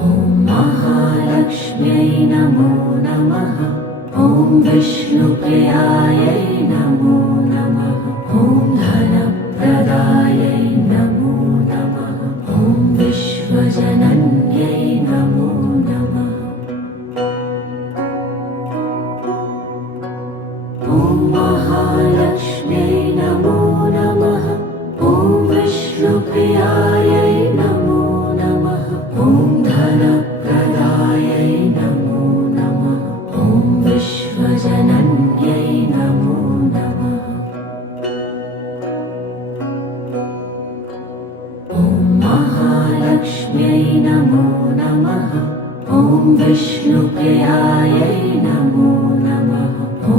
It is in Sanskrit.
ॐ महालक्ष्म्यै नमो नमः। ॐ विष्णुप्रियायै नमो नमः। ॐ धनप्रदायै नमो नमः। ॐ विश्वजनन्यै नमो नमः। ॐ महालक्ष्म्यै नमो नमः। ॐ विष्णुप्रियायै नमो नमः। ॐ धनप्रदायै नमो नमः। ॐ विश्वजनन्यै नमो नमः। ॐ महालक्ष्म्यै नमो नमः। ॐ विष्णुप्रियायै नमो नमः। ॐ